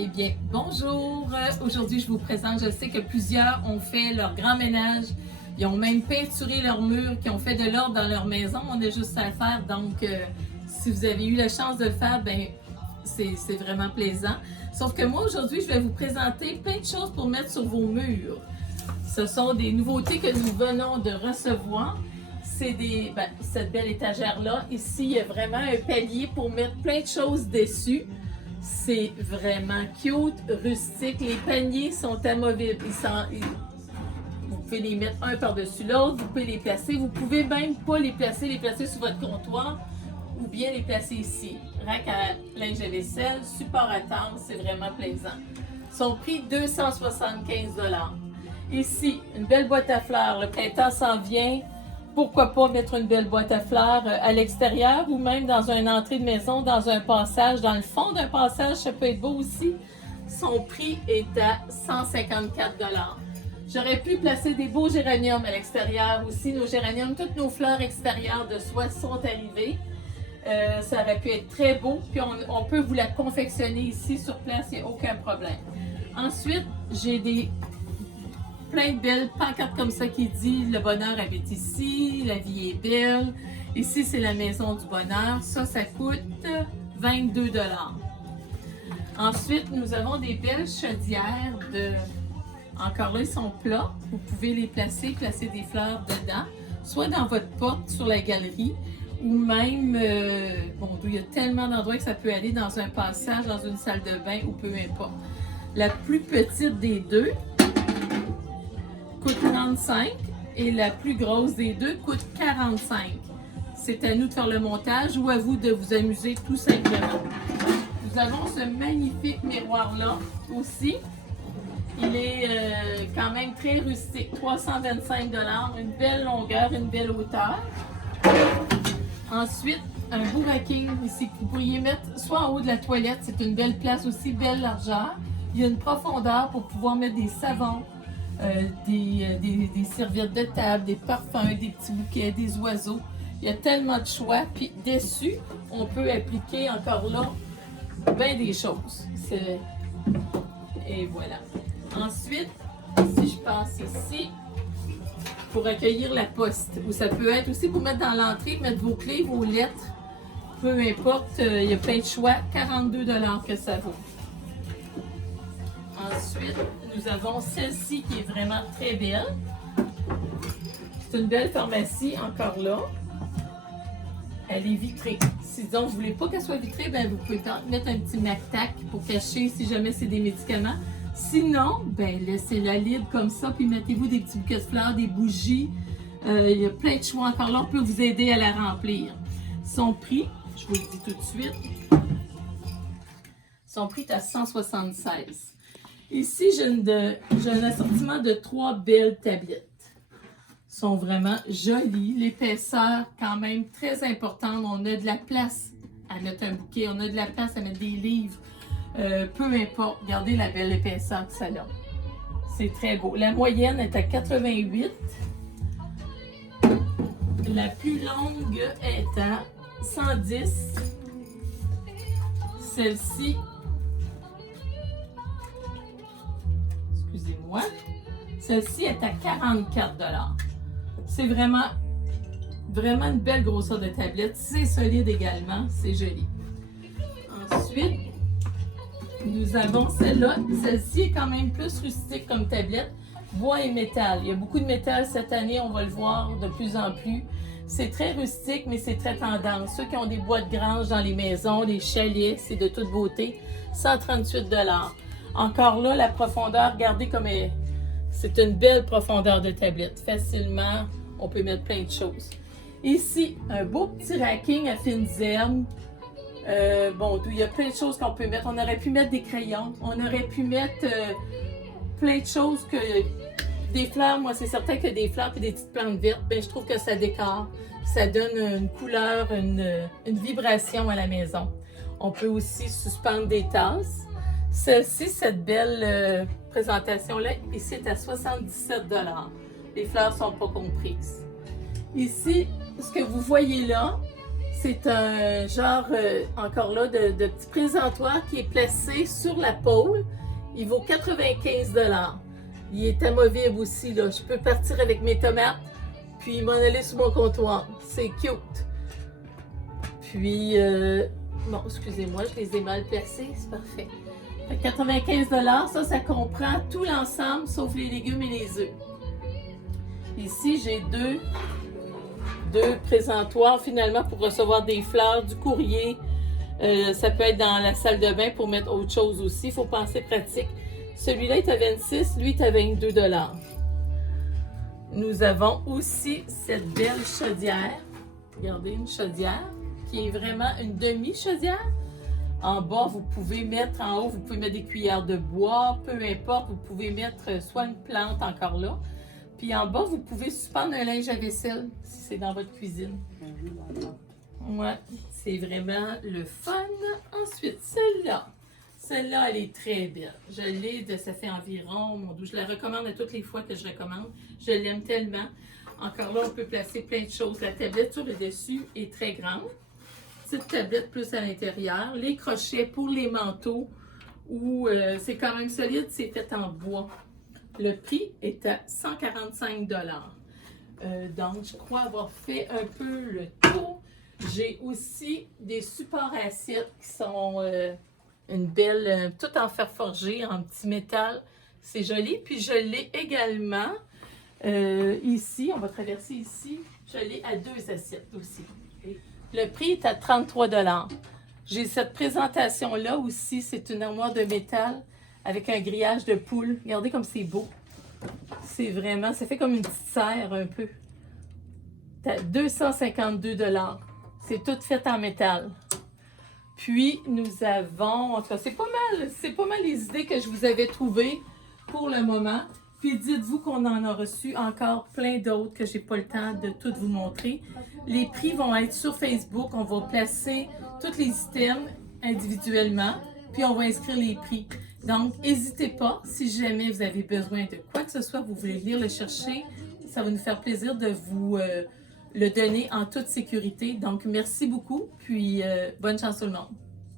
Eh bien, bonjour! Aujourd'hui, je vous présente, je sais que plusieurs ont fait leur grand ménage, ils ont même peinturé leurs murs, qui ont fait de l'ordre dans leur maison. On a juste à le faire, donc si vous avez eu la chance de le faire, ben c'est vraiment plaisant. Sauf que moi, aujourd'hui, je vais vous présenter plein de choses pour mettre sur vos murs. Ce sont des nouveautés que nous venons de recevoir. C'est cette belle étagère-là. Ici, il y a vraiment un palier pour mettre plein de choses dessus. C'est vraiment cute, rustique. Les paniers sont amovibles. Vous pouvez les mettre un par-dessus l'autre, vous pouvez les placer. Vous pouvez même pas les placer sur votre comptoir ou bien les placer ici. Rack à linge à vaisselle, support à table, c'est vraiment plaisant. Son prix, 275 $. Ici, une belle boîte à fleurs. Le printemps s'en vient. Pourquoi pas mettre une belle boîte à fleurs à l'extérieur ou même dans une entrée de maison, dans un passage, dans le fond d'un passage, ça peut être beau aussi. Son prix est à 154 $. J'aurais pu placer des beaux géraniums à l'extérieur aussi. Nos géraniums, toutes nos fleurs extérieures de soie sont arrivées. Ça aurait pu être très beau. Puis on peut vous la confectionner ici sur place, il n'y a aucun problème. Ensuite, j'ai plein de belles pancartes comme ça qui dit « Le bonheur habite ici »,« La vie est belle ». Ici, c'est la maison du bonheur. Ça coûte 22 $. Ensuite, nous avons des belles chaudières Encore là, ils sont plats. Vous pouvez les placer des fleurs dedans, soit dans votre porte sur la galerie, ou même, il y a tellement d'endroits que ça peut aller dans un passage, dans une salle de bain, ou peu importe. La plus petite des deux coûte 35 et la plus grosse des deux coûte 45. C'est à nous de faire le montage ou à vous de vous amuser tout simplement. Nous avons ce magnifique miroir-là aussi. Il est quand même très rustique, 325 $, une belle longueur, une belle hauteur. Ensuite, un beau racking ici que vous pourriez mettre soit en haut de la toilette, c'est une belle place aussi, belle largeur. Il y a une profondeur pour pouvoir mettre des savons, des serviettes de table, des parfums, des petits bouquets, des oiseaux. Il y a tellement de choix. Puis dessus, on peut appliquer encore là bien des choses. Et voilà. Ensuite, si je passe ici, pour accueillir la poste, ou ça peut être aussi pour mettre dans l'entrée, mettre vos clés, vos lettres, peu importe, il y a plein de choix, 42 $ que ça vaut. Ensuite, nous avons celle-ci qui est vraiment très belle. C'est une belle pharmacie, encore là. Elle est vitrée. Si donc vous ne voulez pas qu'elle soit vitrée, ben vous pouvez mettre un petit Mac-Tac pour cacher si jamais c'est des médicaments. Sinon, ben laissez-la libre comme ça, puis mettez-vous des petits bouquets de fleurs, des bougies. Il y a plein de choix encore là, on peut vous aider à la remplir. Son prix, je vous le dis tout de suite, son prix est à 176. Ici, j'ai un assortiment de 3 belles tablettes. Elles sont vraiment jolies. L'épaisseur, quand même, très importante. On a de la place à mettre un bouquet. On a de la place à mettre des livres. Peu importe. Regardez la belle épaisseur que ça a. C'est très beau. La moyenne est à 88. La plus longue est à 110. Celle-ci, excusez-moi, celle-ci est à 44 $. C'est vraiment une belle grosseur de tablette. C'est solide également, c'est joli. Ensuite, nous avons celle-là. Celle-ci est quand même plus rustique comme tablette. Bois et métal. Il y a beaucoup de métal cette année, on va le voir de plus en plus. C'est très rustique, mais c'est très tendance. Ceux qui ont des bois de grange dans les maisons, les chalets, c'est de toute beauté. 138 $. Encore là, la profondeur, regardez comme elle est. C'est une belle profondeur de tablette. Facilement, on peut mettre plein de choses. Ici, un beau petit racking à fines herbes. Il y a plein de choses qu'on peut mettre. On aurait pu mettre des crayons. On aurait pu mettre plein de choses que... Des fleurs, moi, c'est certain que des fleurs et des petites plantes vertes, ben, je trouve que ça décore. Ça donne une couleur, une vibration à la maison. On peut aussi suspendre des tasses. Celle-ci, cette belle présentation-là, ici, est à 77 $. Les fleurs ne sont pas comprises. Ici, ce que vous voyez là, C'est un genre, encore là, de petit présentoir qui est placé sur la pôle. Il vaut 95 $. Il est amovible aussi, là. Je peux partir avec mes tomates, puis m'en aller sur mon comptoir. C'est cute. Puis, bon, excusez-moi, je les ai mal placés, c'est parfait. Fait que 95 $, ça comprend tout l'ensemble, sauf les légumes et les œufs. Ici, j'ai deux présentoirs finalement pour recevoir des fleurs, du courrier. Ça peut être dans la salle de bain pour mettre autre chose aussi. Il faut penser pratique. Celui-là est à 26, lui est à 22 $. Nous avons aussi cette belle chaudière. Regardez, une chaudière qui est vraiment une demi-chaudière. En bas, vous pouvez mettre, en haut, vous pouvez mettre des cuillères de bois, peu importe. Vous pouvez mettre soit une plante encore là. Puis en bas, vous pouvez suspendre un linge à vaisselle si c'est dans votre cuisine. Ouais, c'est vraiment le fun. Ensuite, celle-là. Celle-là, elle est très belle. Je l'ai, ça fait environ, mon Dieu, je la recommande à toutes les fois que je recommande. Je l'aime tellement. Encore là, on peut placer plein de choses. La tablette sur le dessus est très grande. Petite tablette plus à l'intérieur. Les crochets pour les manteaux, où c'est quand même solide, c'est fait en bois. Le prix est à 145 $. Donc, je crois avoir fait un peu le tour. J'ai aussi des supports assiettes qui sont une belle, tout en fer forgé, en petit métal. C'est joli. Puis, je l'ai également ici. On va traverser ici. Je l'ai à 2 assiettes aussi. Le prix est à 33 $. J'ai cette présentation-là aussi. C'est une armoire de métal avec un grillage de poule. Regardez comme c'est beau. C'est vraiment, ça fait comme une petite serre un peu. T'as 252 $. C'est tout fait en métal. Puis, nous avons, en tout cas, c'est pas mal les idées que je vous avais trouvées pour le moment. Puis, dites-vous qu'on en a reçu encore plein d'autres que j'ai pas le temps de toutes vous montrer. Les prix vont être sur Facebook. On va placer tous les items individuellement. Puis, on va inscrire les prix. Donc, n'hésitez pas, si jamais vous avez besoin de quoi que ce soit, vous voulez venir le chercher, ça va nous faire plaisir de vous le donner en toute sécurité. Donc, merci beaucoup, puis bonne chance tout le monde.